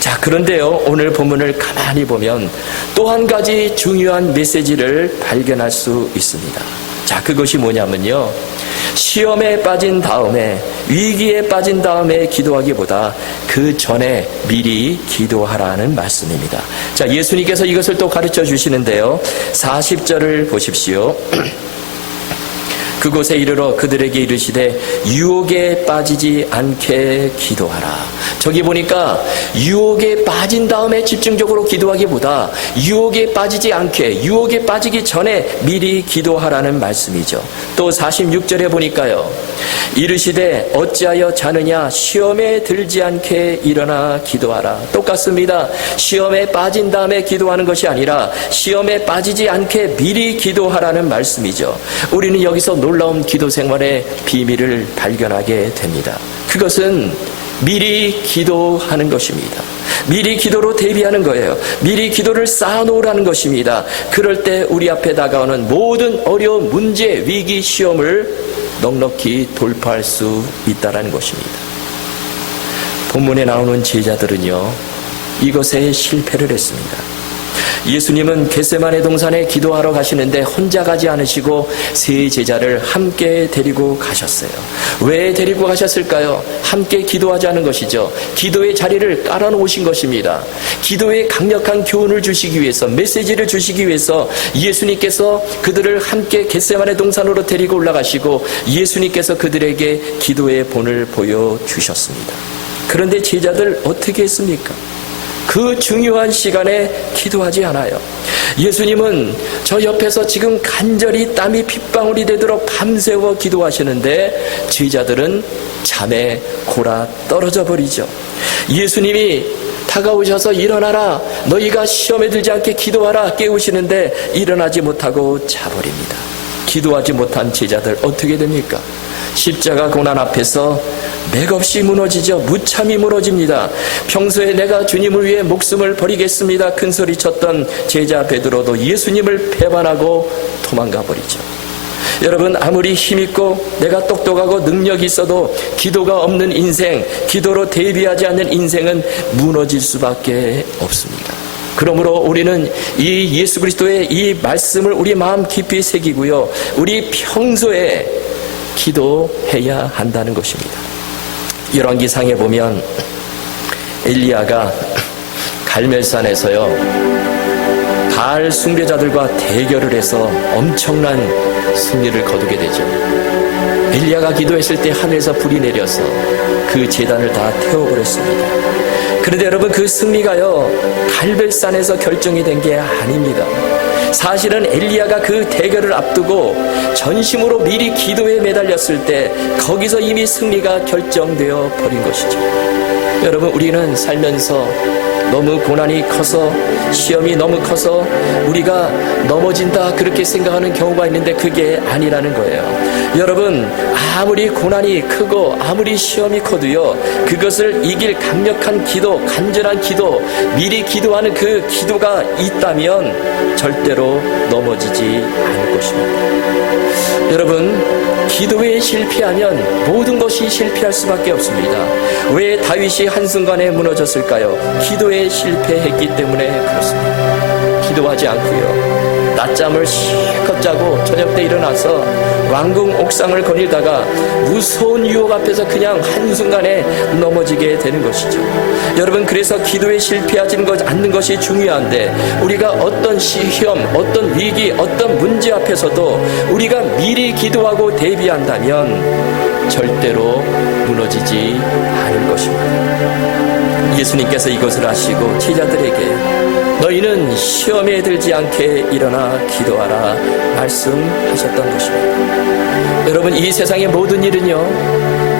자, 그런데요, 오늘 본문을 가만히 보면 또 한 가지 중요한 메시지를 발견할 수 있습니다. 자, 그것이 뭐냐면요, 시험에 빠진 다음에, 위기에 빠진 다음에 기도하기보다 그 전에 미리 기도하라는 말씀입니다. 자, 예수님께서 이것을 또 가르쳐 주시는데요, 40절을 보십시오. 그곳에 이르러 그들에게 이르시되 유혹에 빠지지 않게 기도하라. 저기 보니까 유혹에 빠진 다음에 집중적으로 기도하기보다 유혹에 빠지지 않게, 유혹에 빠지기 전에 미리 기도하라는 말씀이죠. 또 46절에 보니까요, 이르시되 어찌하여 자느냐, 시험에 들지 않게 일어나 기도하라. 똑같습니다. 시험에 빠진 다음에 기도하는 것이 아니라 시험에 빠지지 않게 미리 기도하라는 말씀이죠. 우리는 여기서 놀라운 기도 생활의 비밀을 발견하게 됩니다. 그것은 미리 기도하는 것입니다. 미리 기도로 대비하는 거예요. 미리 기도를 쌓아놓으라는 것입니다. 그럴 때 우리 앞에 다가오는 모든 어려운 문제, 위기, 시험을 넉넉히 돌파할 수 있다는 것입니다. 본문에 나오는 제자들은요, 이것에 실패를 했습니다. 예수님은 겟세마네 동산에 기도하러 가시는데 혼자 가지 않으시고 세 제자를 함께 데리고 가셨어요. 왜 데리고 가셨을까요? 함께 기도하자는 것이죠. 기도의 자리를 깔아놓으신 것입니다. 기도에 강력한 교훈을 주시기 위해서, 메시지를 주시기 위해서 예수님께서 그들을 함께 겟세마네 동산으로 데리고 올라가시고 예수님께서 그들에게 기도의 본을 보여주셨습니다. 그런데 제자들 어떻게 했습니까? 그 중요한 시간에 기도하지 않아요. 예수님은 저 옆에서 지금 간절히 땀이 핏방울이 되도록 밤새워 기도하시는데 제자들은 잠에 골아 떨어져 버리죠. 예수님이 다가오셔서 일어나라, 너희가 시험에 들지 않게 기도하라 깨우시는데 일어나지 못하고 자버립니다. 기도하지 못한 제자들 어떻게 됩니까? 십자가 고난 앞에서 맥없이 무너지죠. 무참히 무너집니다. 평소에 내가 주님을 위해 목숨을 버리겠습니다 큰 소리 쳤던 제자 베드로도 예수님을 배반하고 도망가 버리죠. 여러분, 아무리 힘있고 내가 똑똑하고 능력이 있어도 기도가 없는 인생, 기도로 대비하지 않는 인생은 무너질 수밖에 없습니다. 그러므로 우리는 이 예수 그리스도의 이 말씀을 우리 마음 깊이 새기고요, 우리 평소에 기도해야 한다는 것입니다. 열왕기상에 보면 엘리야가 갈멜산에서요 바알 숭배자들과 대결을 해서 엄청난 승리를 거두게 되죠. 엘리야가 기도했을 때 하늘에서 불이 내려서 그 제단을 다 태워버렸습니다. 그런데 여러분, 그 승리가요 갈멜산에서 결정이 된 게 아닙니다. 사실은 엘리야가 그 대결을 앞두고 전심으로 미리 기도에 매달렸을 때 거기서 이미 승리가 결정되어 버린 것이죠. 여러분, 우리는 살면서 너무 고난이 커서, 시험이 너무 커서 우리가 넘어진다 그렇게 생각하는 경우가 있는데 그게 아니라는 거예요. 여러분, 아무리 고난이 크고 아무리 시험이 커도요, 그것을 이길 강력한 기도, 간절한 기도, 미리 기도하는 그 기도가 있다면 절대로 넘어지지 않을 것입니다. 여러분, 기도에 실패하면 모든 것이 실패할 수밖에 없습니다. 왜 다윗이 한순간에 무너졌을까요? 기도에 실패했기 때문에 그렇습니다. 기도하지 않고요, 낮잠을 실컷 자고 저녁 때 일어나서 왕궁 옥상을 거닐다가 무서운 유혹 앞에서 그냥 한순간에 넘어지게 되는 것이죠. 여러분, 그래서 기도에 실패하지 않는 것이 중요한데, 우리가 어떤 시험, 어떤 위기, 어떤 문제 앞에서도 우리가 미리 기도하고 대비한다면 절대로 무너지지 않을 것입니다. 예수님께서 이것을 아시고 제자들에게 너희는 시험에 들지 않게 일어나 기도하라 말씀하셨던 것입니다. 여러분, 이 세상의 모든 일은요,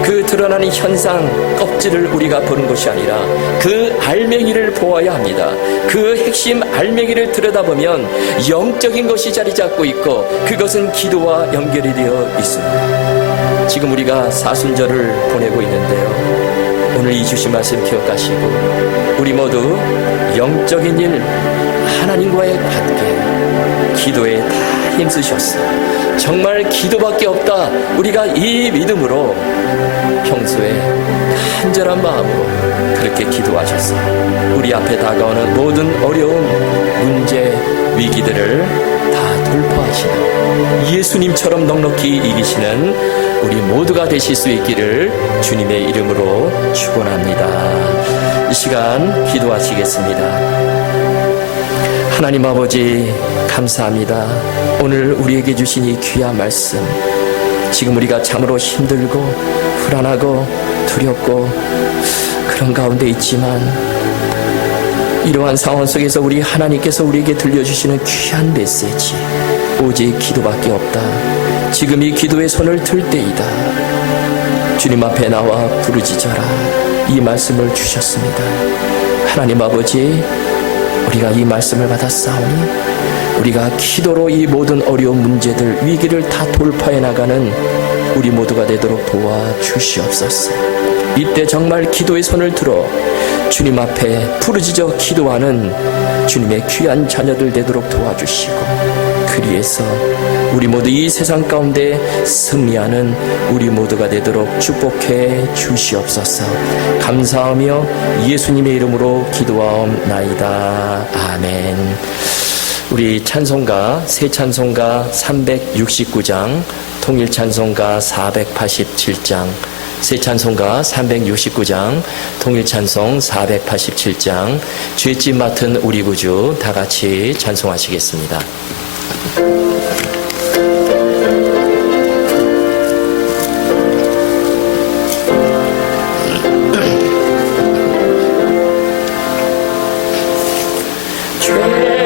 그 드러나는 현상, 껍질을 우리가 보는 것이 아니라 그 알맹이를 보아야 합니다. 그 핵심 알맹이를 들여다보면 영적인 것이 자리 잡고 있고 그것은 기도와 연결이 되어 있습니다. 지금 우리가 사순절을 보내고 있는데요, 오늘 이 주신 말씀 기억하시고 우리 모두 영적인 일, 하나님과의 관계, 기도에 다 힘쓰셨어. 정말 기도밖에 없다, 우리가 이 믿음으로 평소에 간절한 마음으로 그렇게 기도하셨어. 우리 앞에 다가오는 모든 어려움, 문제, 위기들을 다 돌파하시는 예수님처럼 넉넉히 이기시는 우리 모두가 되실 수 있기를 주님의 이름으로 축원합니다. 이 시간 기도하시겠습니다. 하나님 아버지, 감사합니다. 오늘 우리에게 주신 이 귀한 말씀, 지금 우리가 참으로 힘들고 불안하고 두렵고 그런 가운데 있지만 이러한 상황 속에서 우리 하나님께서 우리에게 들려주시는 귀한 메시지, 오직 기도밖에 없다. 지금 이 기도의 손을 들 때이다. 주님 앞에 나와 부르짖어라, 이 말씀을 주셨습니다. 하나님 아버지, 우리가 이 말씀을 받았사오니 우리가 기도로 이 모든 어려운 문제들, 위기를 다 돌파해 나가는 우리 모두가 되도록 도와주시옵소서. 이때 정말 기도의 손을 들어 주님 앞에 부르짖어 기도하는 주님의 귀한 자녀들 되도록 도와주시고, 그리해서 우리 모두 이 세상 가운데 승리하는 우리 모두가 되도록 축복해 주시옵소서. 감사하며 예수님의 이름으로 기도하옵나이다. 아멘. 우리 찬송가, 새 찬송가 369장, 통일 찬송가 487장, 새 찬송가 369장, 통일 찬송 487장, 죄짐 맡은 우리 구주 다 같이 찬송하시겠습니다. 주께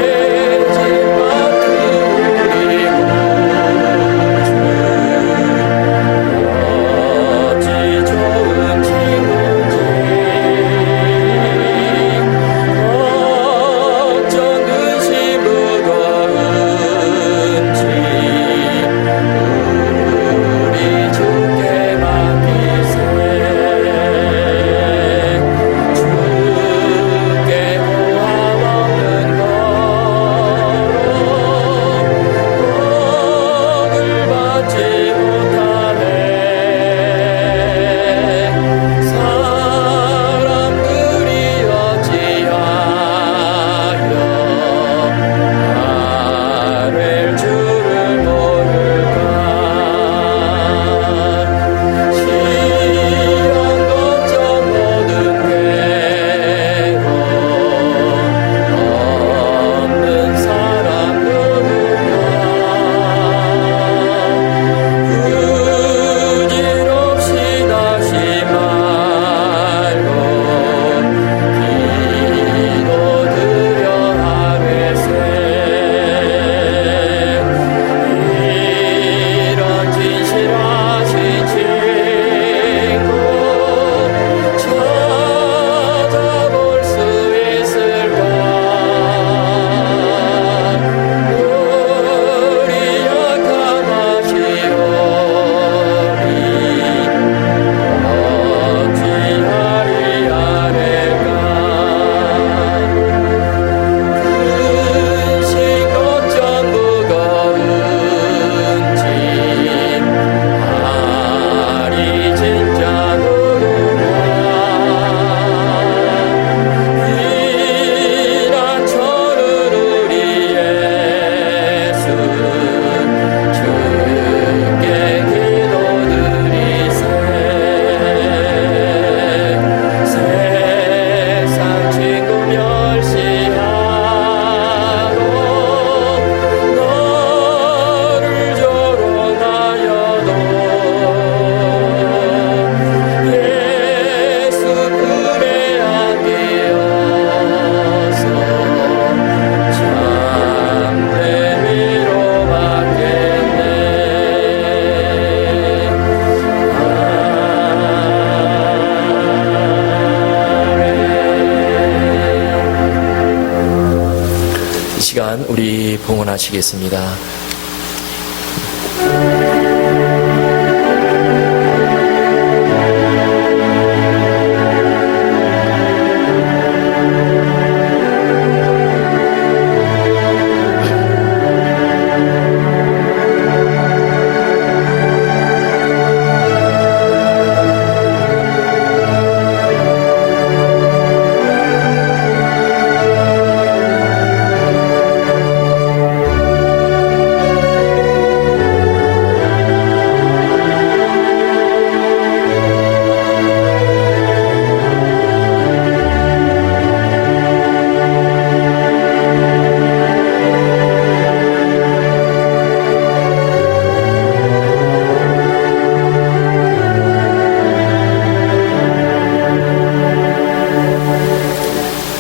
이 시간 우리 봉헌하시겠습니다.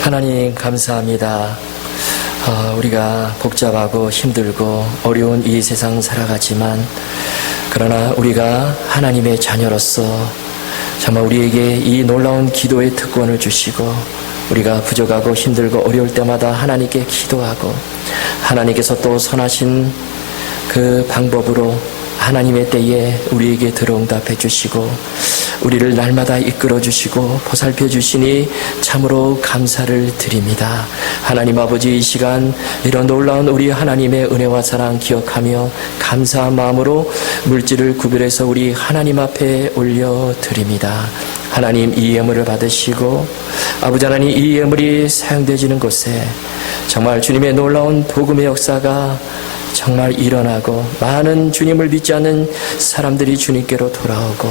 하나님 감사합니다. 우리가 복잡하고 힘들고 어려운 이 세상 살아가지만 그러나 우리가 하나님의 자녀로서 정말 우리에게 이 놀라운 기도의 특권을 주시고 우리가 부족하고 힘들고 어려울 때마다 하나님께 기도하고 하나님께서 또 선하신 그 방법으로 하나님의 때에 우리에게 들어응답해 주시고 우리를 날마다 이끌어 주시고 보살펴 주시니 참으로 감사를 드립니다. 하나님 아버지, 이 시간 이런 놀라운 우리 하나님의 은혜와 사랑 기억하며 감사한 마음으로 물질을 구별해서 우리 하나님 앞에 올려드립니다. 하나님, 이 예물을 받으시고 아버지 하나님, 이 예물이 사용되지는 곳에 정말 주님의 놀라운 복음의 역사가 정말 일어나고 많은 주님을 믿지 않는 사람들이 주님께로 돌아오고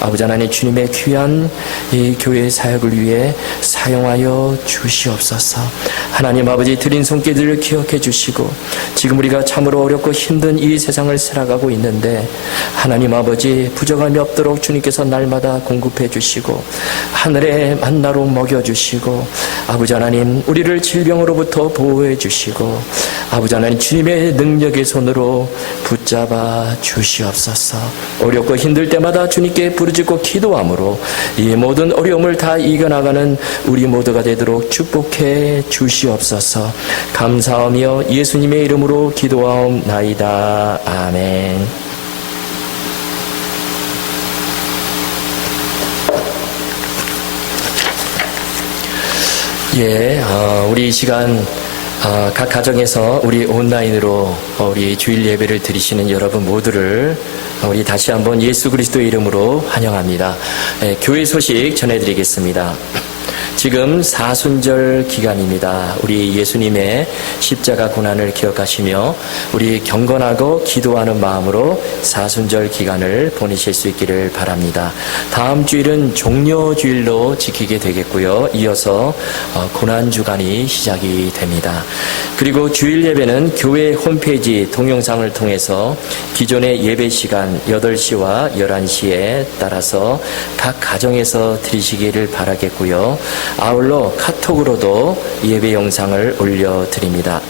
아버지 하나님, 주님의 귀한 이 교회의 사역을 위해 사용하여 주시옵소서. 하나님 아버지, 드린 손길들을 기억해 주시고 지금 우리가 참으로 어렵고 힘든 이 세상을 살아가고 있는데 하나님 아버지, 부족함이 없도록 주님께서 날마다 공급해 주시고 하늘의 만나로 먹여주시고 아버지 하나님, 우리를 질병으로부터 보호해 주시고 아버지 하나님, 주님의 능력의 손으로 붙잡아 주시옵소서. 어렵고 힘들 때마다 주님께 부르짖고 기도함으로 이 모든 어려움을 다 이겨나가는 우리 모두가 되도록 축복해 주시옵소서. 감사하며 예수님의 이름으로 기도하옵나이다. 아멘. 우리 이 시간 각 가정에서 우리 온라인으로 우리 주일 예배를 드리시는 여러분 모두를 우리 다시 한번 예수 그리스도의 이름으로 환영합니다. 교회 소식 전해드리겠습니다. 지금 사순절 기간입니다. 우리 예수님의 십자가 고난을 기억하시며 우리 경건하고 기도하는 마음으로 사순절 기간을 보내실 수 있기를 바랍니다. 다음 주일은 종려주일로 지키게 되겠고요. 이어서 고난주간이 시작이 됩니다. 그리고 주일 예배는 교회 홈페이지 동영상을 통해서 기존의 예배 시간 8시와 11시에 따라서 각 가정에서 드리시기를 바라겠고요. 아울러 카톡으로도 예배 영상을 올려드립니다.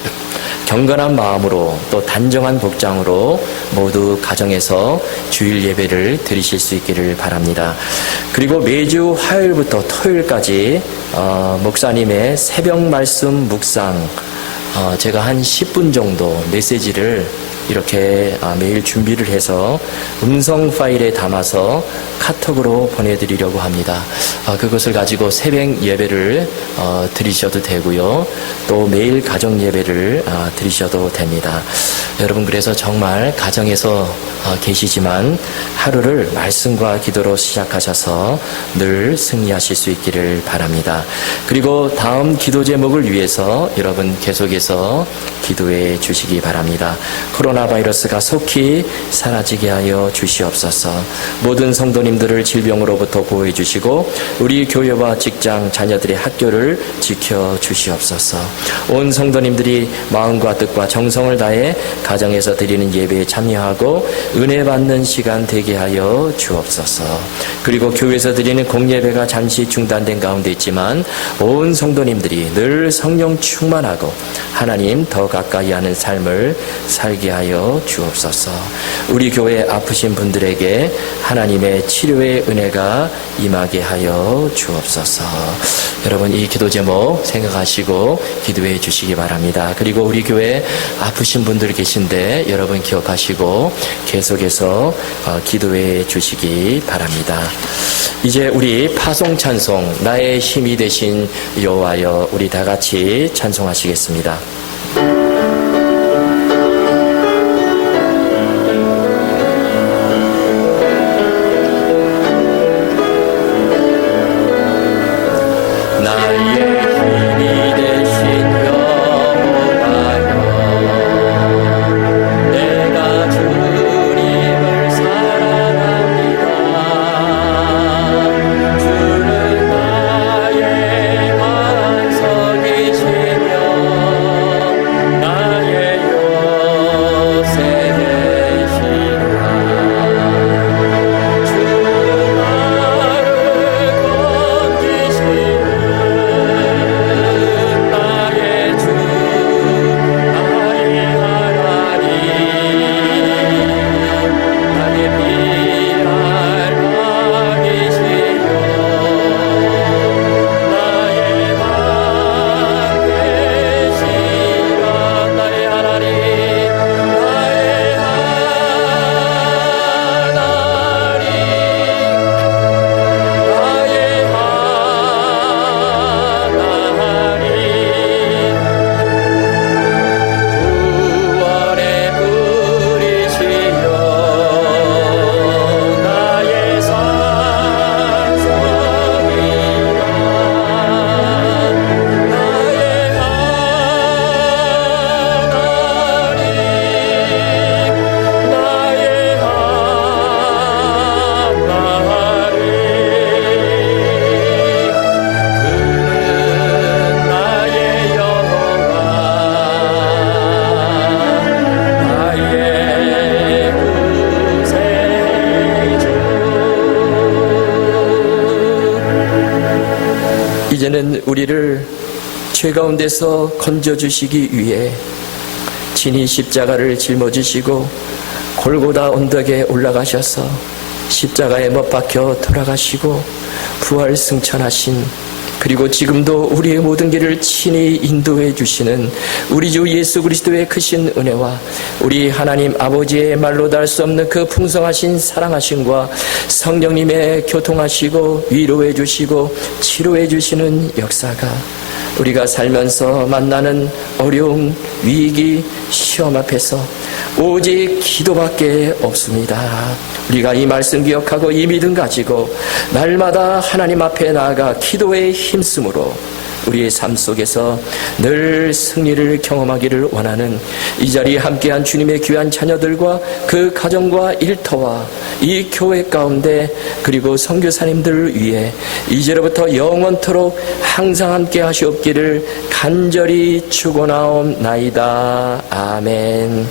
경건한 마음으로 또 단정한 복장으로 모두 가정에서 주일 예배를 드리실 수 있기를 바랍니다. 그리고 매주 화요일부터 토요일까지 목사님의 새벽 말씀 묵상 제가 한 10분 정도 메시지를 이렇게 매일 준비를 해서 음성 파일에 담아서 카톡으로 보내드리려고 합니다. 그것을 가지고 새벽 예배를 드리셔도 되고요. 또 매일 가정 예배를 드리셔도 됩니다. 여러분, 그래서 정말 가정에서 계시지만 하루를 말씀과 기도로 시작하셔서 늘 승리하실 수 있기를 바랍니다. 그리고 다음 기도 제목을 위해서 여러분 계속해서 기도해 주시기 바랍니다. 코로나 바이러스가 속히 사라지게 하여 주시옵소서. 모든 성도님들을 질병으로부터 보호해 주시고 우리 교회와 직장, 자녀들의 학교를 지켜 주시옵소서. 온 성도님들이 마음과 뜻과 정성을 다해 가정에서 드리는 예배에 참여하고 은혜 받는 시간 되게 하여 주옵소서. 그리고 교회에서 드리는 공예배가 잠시 중단된 가운데 있지만 온 성도님들이 늘 성령 충만하고 하나님 더 가까이 하는 삶을 살게 하여 주옵소서. 우리 교회 아프신 분들에게 하나님의 치료의 은혜가 임하게 하여 주옵소서. 여러분 이 기도 제목 생각하시고 기도해 주시기 바랍니다. 그리고 우리 교회 아프신 분들 계신데 여러분 기억하시고 계속해서 기도해 주시기 바랍니다. 이제 우리 파송 찬송 나의 힘이 되신 여호와여 우리 다 같이 찬송하시겠습니다. 이제는 우리를 죄 가운데서 건져주시기 위해 친히 십자가를 짊어지시고 골고다 언덕에 올라가셔서 십자가에 못 박혀 돌아가시고 부활 승천하신 그리고 지금도 우리의 모든 길을 친히 인도해 주시는 우리 주 예수 그리스도의 크신 은혜와 우리 하나님 아버지의 말로 달 수 없는 그 풍성하신 사랑하심과 성령님의 교통하시고 위로해 주시고 치료해 주시는 역사가 우리가 살면서 만나는 어려움, 위기, 시험 앞에서 오직 기도밖에 없습니다. 우리가 이 말씀 기억하고 이 믿음 가지고 날마다 하나님 앞에 나아가 기도에 힘쓰므로 우리의 삶 속에서 늘 승리를 경험하기를 원하는 이 자리에 함께한 주님의 귀한 자녀들과 그 가정과 일터와 이 교회 가운데 그리고 선교사님들을 위해 이제로부터 영원토록 항상 함께 하시옵기를 간절히 축원하옵나이다. 아멘.